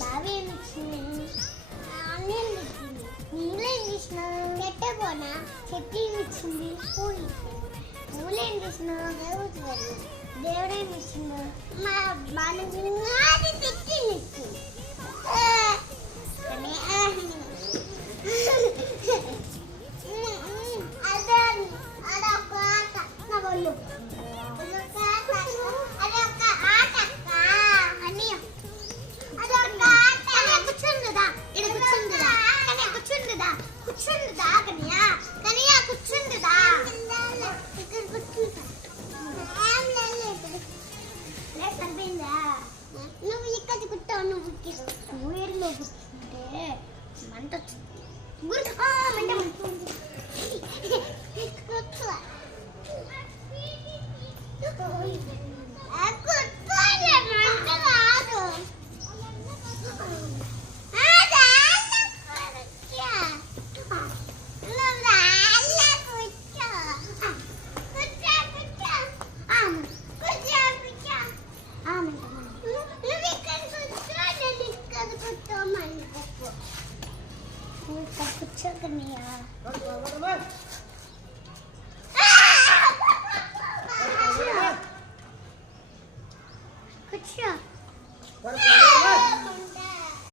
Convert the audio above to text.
బావి ఏమి ఇచ్చింది? ఆన్లైన్ ఇచ్చింది. నీళ్ళు ఏం చేసిన? పెట్టబోనా చెట్టు ఏమి ఇచ్చింది? పూలు ఇచ్చింది. పూలు ఏం చేసిన? దేవుడు ఏమి ఇచ్చిండు? మా బాగా తెచ్చి ఇచ్చింది. అదొక ఆట నా వాళ్ళు కూర్చుందా కనియా కనియా కూర్చుందా సరిపోయిందా? నువ్వు ఇక్కడ కుట్టావు. నువ్వు ఊరిలో కూర్చుంటే మంట వచ్చింది. కూర్చోకనియా కూర్చో